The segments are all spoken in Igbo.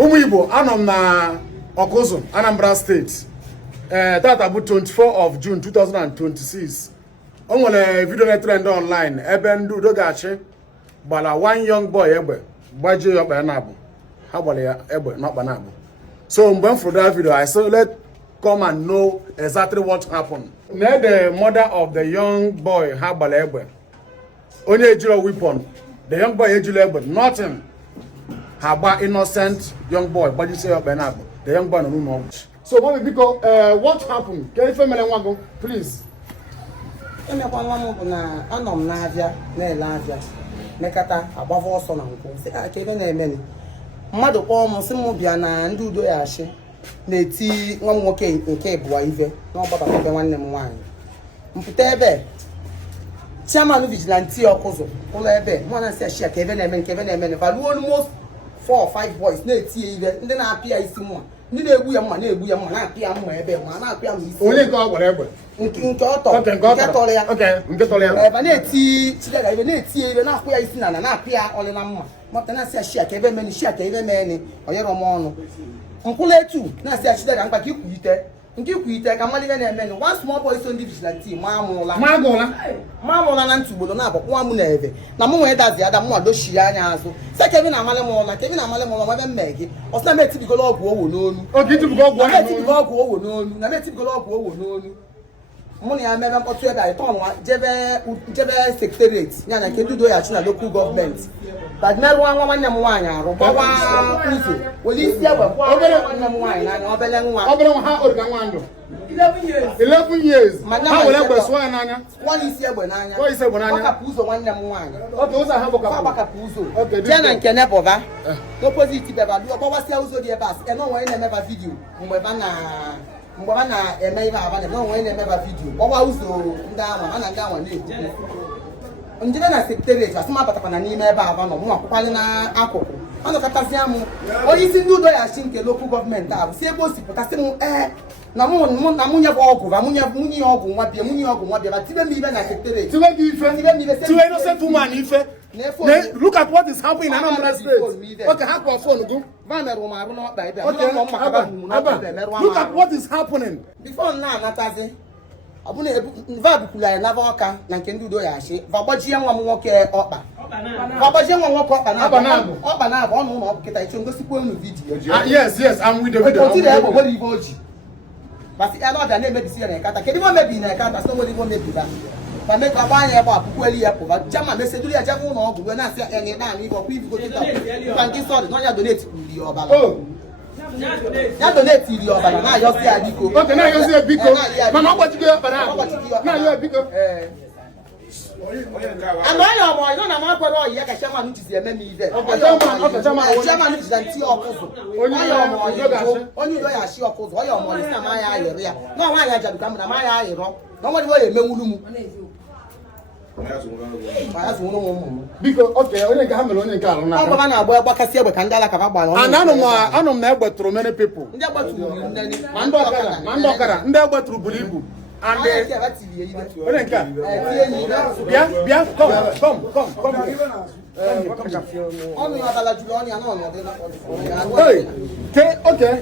Umuibo, I'm na Okozo, Anambra State. That about 24 of June 2026. On a video trend online, Eben Udogachi, but one young boy, Ebe, Baji of Anabo. How about Ebe, not Banabo? So, when for that video, I said, let come and know exactly what happened. Now, the mother of the young boy, how about Ebe? Only a weapon. The young boy, Ebe, nothing. How about innocent young boy, Baji say of Banabo? The young boy, no know. So, what happened? Can you tell me one go, please? I'm Nekata above all son uncle. Say I came in a minute. Mother almost Mobiana and Udogachi. Neti one walking in Cape Waive, no papa one name wine. Mputebe Chairman Vigilante or Coso, Olebe, one says she Kevin and Kevin, but almost 4 or 5 boys, Neti, then I appear is more. Neither we are money, we are happy, I'm happy, only got whatever. Okay, one small boy on vigilante, Mamma, and two will not, but one money. Namu does the other one, those she answer. Second, I'm Malamona, Kevin, I'm Malamona, Maggie, or some typical of who known. Oh, did you go one? Money I remember what I thought Jebe Secretariat, Yana can do a local government. But now one will you see wine and Obelan 11 years. My number was one is here when I was one wine. Okay, those I have a Capuzo. Okay, Jen and Kenepova. No positive about what was also the bus, and no one never video. Mbona emeiva abane no wene meba video oba uzo ndama ana ngawa ne njire na secretariat asuma patapa na n'ime ebe abano mu akwale na akoko ano katazia mu oyisi ndi Udogachi nke local government abu si ebe osipụta si mu na munye bo ogu ba munye ogu nwa bia ba tibe mi ibe na secretariat tibe gi ife tibe innocent woman ife. Look at what is happening in Anambra State. Okay, how can phone go? Look at what is happening. Before now, Natazi, Abune Vabukula, Navoka, Nankendu Udogachi, Vabaji and one walk up. Vabaji and one walk up and Abana, one more video. Yes, I'm with the video. But the other than maybe see a cat. Can you maybe in a cat? Somebody won't make that. But make a buy about Pueli, but Jama message you a Jamu or when I say any man, if people go to you can get started, not donate to your ballot. Not donate to your ballot. Now you're here, Biko. Okay, now you're here, Biko. Mama, what you do? Now you're Biko. And I don't know what you can shaman to the many there. Okay, German is anti or only Udogachi or Coso, or more than my eye. No, I have become my eye. Nobody will because okay, only Cameroon and Carolina. I don't know through many people. Mandokara, never through Bulibu. And okay,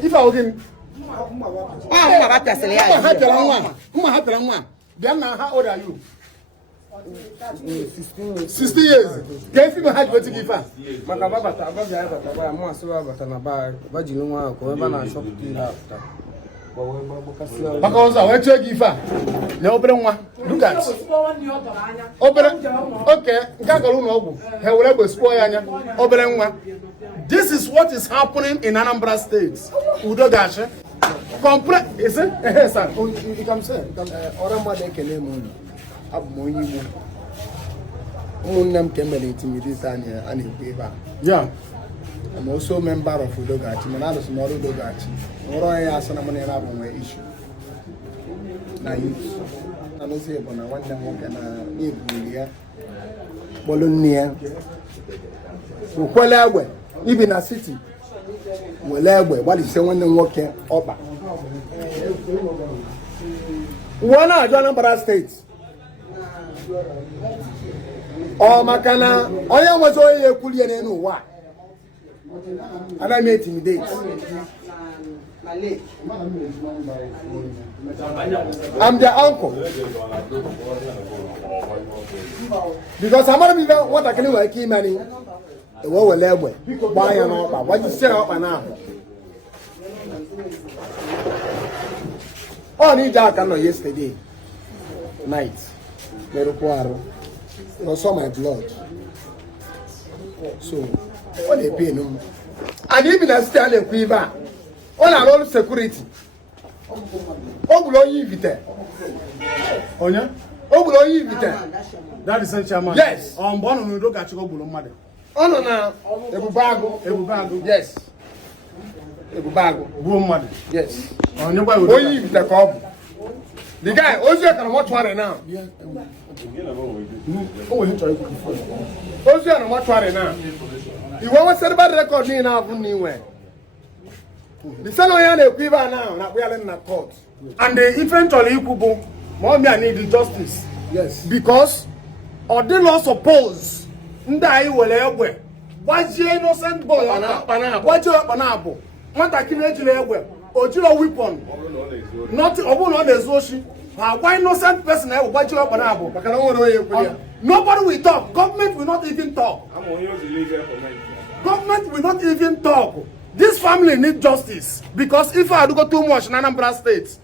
if I was in how old are you? 16 years. Can you have what to give her? Because I want to give her. No, open one. Look at open. Okay, Gagalono, spoil open one. This is what is happening in Anambra State. Udogachi. Is it? Yes, sir. You can say. Orama de Kelemon. Abmoyimu. Unam Kemeliti Midisania and Iba. Yeah. I'm also a member of Udogachi. Manado small Udogachi. Oroya Sanamani Rabon issue. Na youth. I don't say about one them walking in Bulia. Bologna. Ukwalawe. Even a city. Welewe. What is someone walking up? One of Anambra State. Oh, Makana, I was only a Kulian. Why? And I may intimidate. I'm their uncle. Because I'm not even what I can do like him money. The war will let way. Why and all, what you say up and now? Oh, need that I know yesterday night. You saw my blood. So, what they pay no? And even a stand quiver. All our security. Ogulo yivite. Onya? Ogulo yivite. That is chairman. Yes. On born on Udogachi Ogulo mother. Oh no na. Ebubago. Yes. Ebubago. Boom mother. Yes. Onya boy yivite ko. The guy Ozie can watch one now. Ozie can watch one now. You want to set about record now anywhere. The salon is equivalent now. We are in the court, and the eventually Ikubu, mommy, I need justice. Yes, because or they not suppose ndai wele why you innocent boy why you panabo want to kill egbe ojiro weapon not obo no dey zoshi why innocent person why you panabo nobody will talk. Government will not even talk. Government will not even talk. This family need justice because if I do go too much in Anambra State,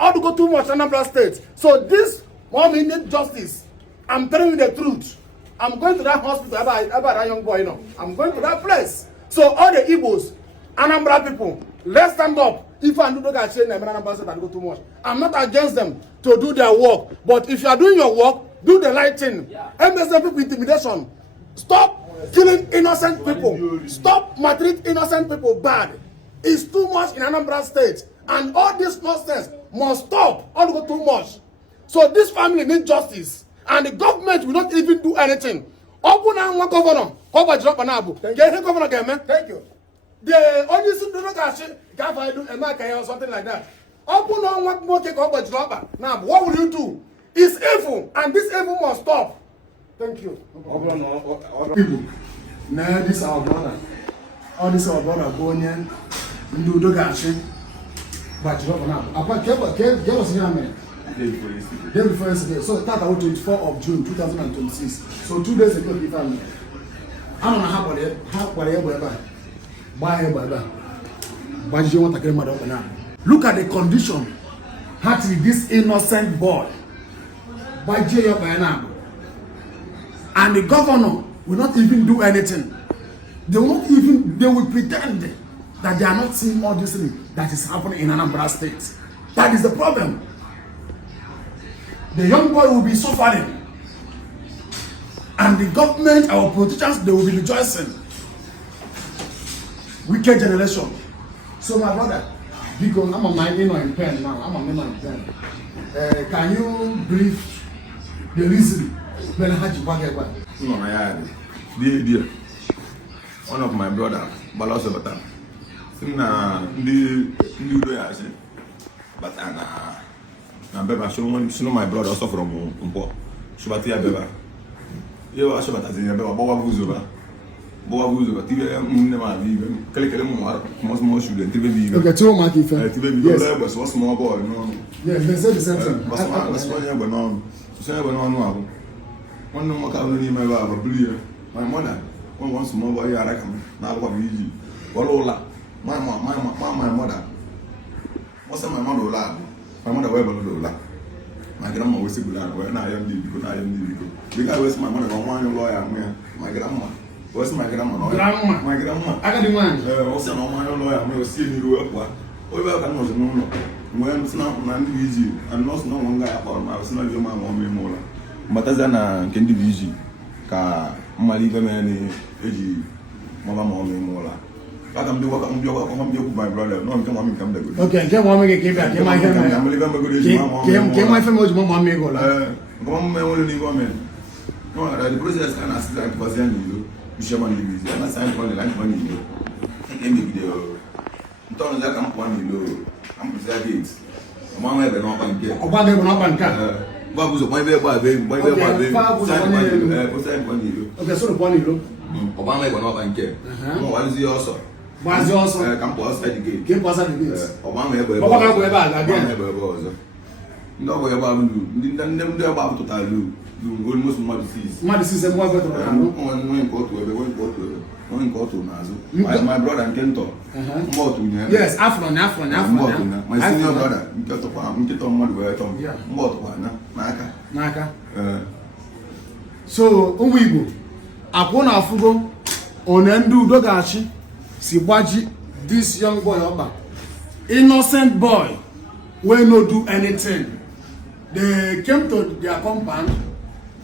I do go too much in Anambra State. So this mommy need justice. I'm telling you the truth. I'm going to that hospital about that young boy, you know. I'm going to that place. So all the Igbos, Anambra people, let's stand up. If I do not get in Anambra State, I go too much. I'm not against them to do their work, but if you are doing your work, do the right thing. MSM people intimidation. Stop killing innocent people. Stop maltreating innocent people bad. It's too much in Anambra State. And all this nonsense must stop. All go too much. So this family needs justice. And the government will not even do anything. Open and one governor. Thank you. The only thing do not do or something like that. Open on one more now. What will you do? It's evil. And this evil must stop. Thank you. People, now this is our brother. All this is our brother Bonyan, Udogachi, but you now. Upon give us your name. Day before yesterday. So that was 24 of June 2026. So 2 days ago, if I'm I don't know how but you want to get mad up now. Look at the condition. Actually, this innocent boy. By J. And the governor will not even do anything. They will pretend that they are not seeing all this thing that is happening in Anambra State. That is the problem. The young boy will be suffering. And the government, our politicians, they will be rejoicing. Wicked generation. So my brother, because I'm a minor in pen now, I'm a minor in pen. Can you brief the reason when I had you back here? No, I had dear. One of my brother, Balos of Bata. Udogachi. But I'm my brother also from Umpo. Shubatia Beba. You are Shubat as in Beba, Boa Buzuba. Boa Buzuba, Tia Munema, most more student, TV. Okay, two Marky. Yes, was one small boy. No, yes, they said the same thing. But one one no more my Baba, my mother, one small boy, I reckon. Now what we easy. Walola, my mother. What's my mother? My mother wear Lola. My grandma was a good when I am because I am because my mother one lawyer, my grandma. What's my grandma? My grandma. I got the man. Also, no my lawyer, I will see you work. Oh, well, I was no. When it's not easy, and not no one guy about my was not your mom or me more. But as an can be easy. Ka Maliga man, Mama more. I can do what I'm doing my brother. No, come on, come there. Okay, come on, get back. Get my family, Mamma Migola. Come only woman. No, the process can assist like Bazian, you shall money, and I sign for the line money. Any video. Don't let them one. I'm presenting. Mamma ever not bank. About them, not bank. Babu's a boy, okay, so the one you Obama is not bank here. What is the also? What's also? Campus at the gate. Campus at the gate. Obama again. No way about you. Didn't them about to tell you. You almost Madison and what better. One go to Nazo. My brother and Kento. Yes, Afron. My senior brother, Mketo Modway, Naka. So, Uwibo, Akona Fugo, Onendu Udogachi, Sibaji, this young boy Oba, innocent boy, will not do anything. They came to their compound.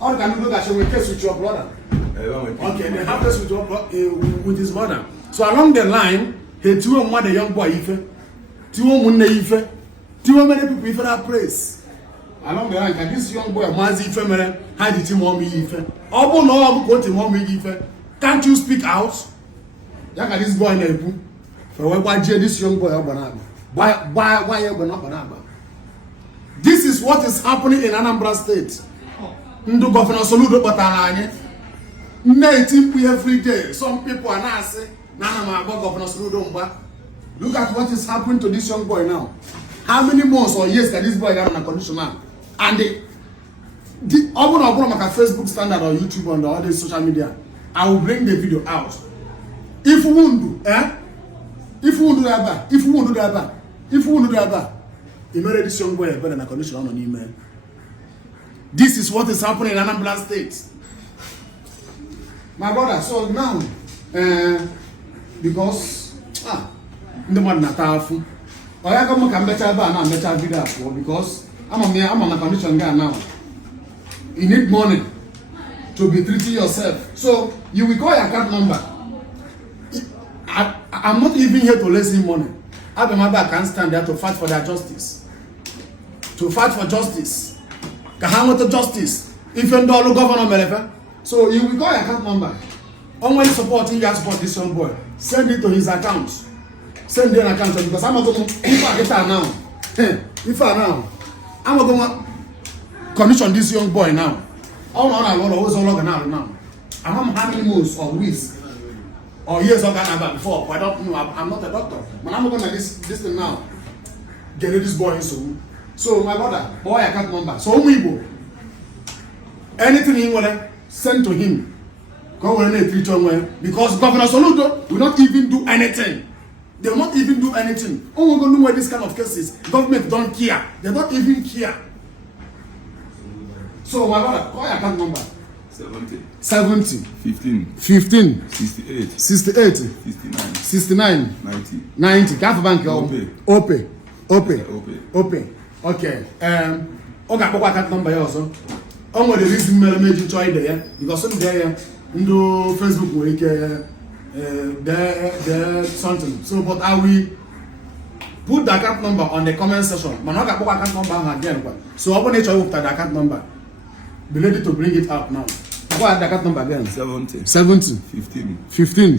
All can do that with case with your brother. Okay, they have case with your with his mother. So along the line, he threw on the young boy Ife, threw on Ife, threw many people Ife that praise. Along the line, and this young boy Mazi Ife mere had it him mommy Ife. Obo no obo go to mommy Ife. Can't you speak out? Yaka this boy na ebu. For why this young boy Obanaba? Why you not Obanaba? This is what is happening in Anambra State. Ndu Governor Soludo Batalanye. 19 every day. Some people are now saying, Nana Governor Soludo Mba. Look at what is happening to this young boy now. How many months or years can this boy have on a condition now? And the open like a Facebook standard or YouTube or the other social media. I will bring the video out. If we won't do, if we won't do that, he made this young boy better than a condition on an email. This is what is happening in Anambra State. My brother, so now, because, the one not powerful. I come can better video because I'm on a condition guy now. You need money to be treating yourself. So you will call your account number. I'm not even here to listen money. I can't stand there to fight for their justice. To fight for justice. Kahamoto justice. If you don't governor, so you will call your account number. Only supporting you support this young boy. Send it to his account. Send the account because I'm going to if I get now. I'm going to condition this young boy now. All on a lot of now. I'm how many months or weeks or years of that before. I don't know. I'm not a doctor. But I'm going to this thing now. Get this boy in soon. So my brother, boy account number. So Uwibo, anything he want to send to him. Go and treat him because Governor Soludo will not even do anything. They will not even do anything. Oh, we're going to know this kind of cases. Government don't care. They don't even care. So my brother, call your account number. 70 15 68 69 90. Calf bank open. Okay. Okay, account number also. The reason me join there because some there do Facebook week there something. So but I will put the account number on the comment section. But not account number again. So I want to show the account number. Be ready to bring it up now. What are the account number again? 70 15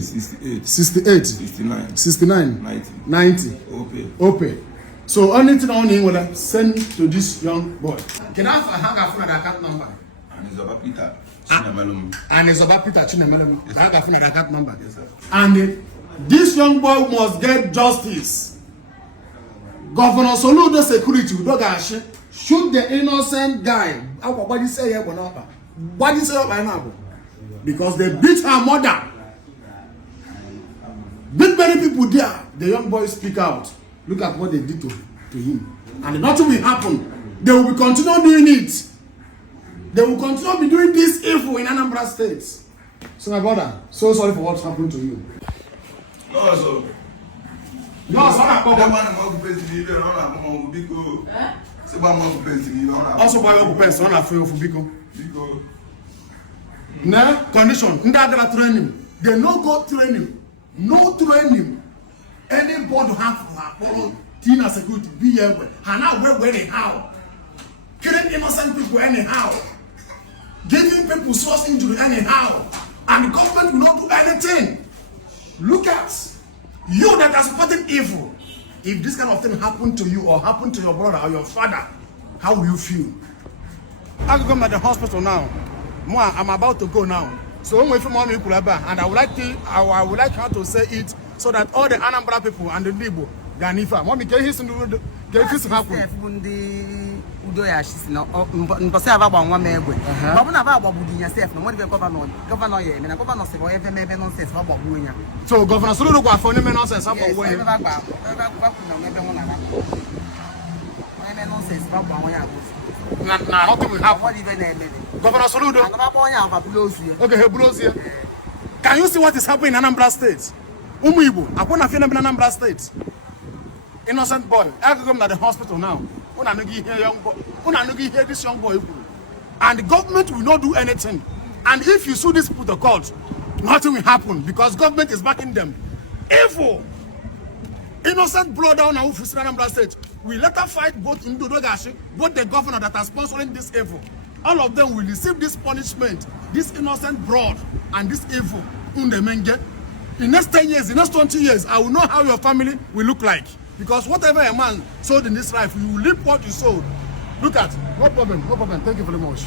68 69 90. Okay. So only thing only will send to this young boy. Can I hang up the account number? And it's about Peter. And it's about Peter Chinemelum. I have the account number. And this young boy must get justice. Governor Soludo security Udogachi shoot the innocent guy. What do you say here? What do you say right now? Because they beat her mother. Beat many people there. The young boy speak out. Look at what they did to him. And nothing will happen. They will continue doing it. They will continue be doing this evil in Anambra State. So my brother, so sorry for what happened to you. No, so. No, sorry. Also, by your person, on a free for Biko. Now, condition. Ndagara training. They no go training. No training. Anybody have to have Tina security be here. And now we're anyhow. Killing innocent people anyhow. Giving people source injury anyhow. And the government will not do anything. Look at you that are supporting evil. If this kind of thing happened to you or happened to your brother or your father, how will you feel? I go to the hospital now. I'm about to go now. So when we mommy Kulaba, and I would like her to say it so that all the Anambra people and the Libo, Ganifa, mommy, can you happen? Udogachi no mpose aba gba nwa megwe ba bu na ba agba budu nya self no mo de governor ye me na governor se boy efe mebe nonsense ba gba nya so governor solo go afọ ni me nonsense aba wo ye ba ku na mebe ho na ba mebe nonsense ba gba won ya go na nothing will happen what even na ebe governor solo do na ba bo nya ba blows ye okay he blows here can you see what is happening in Anambra state umu Igbo akwona fe na Anambra state innocent boy I go to the hospital now. This young boy, and the government will not do anything. And if you sue these people to court, nothing will happen because government is backing them. Evil, innocent blood down now for Anambra State. We let her fight both Udogachi, both the governor that are sponsoring this evil. All of them will receive this punishment, this innocent blood and this evil. In the next 10 years, in the next 20 years, I will know how your family will look like. Because whatever a man sowed in this life, you will reap what you sowed. Look at, no problem, no problem. Thank you very much.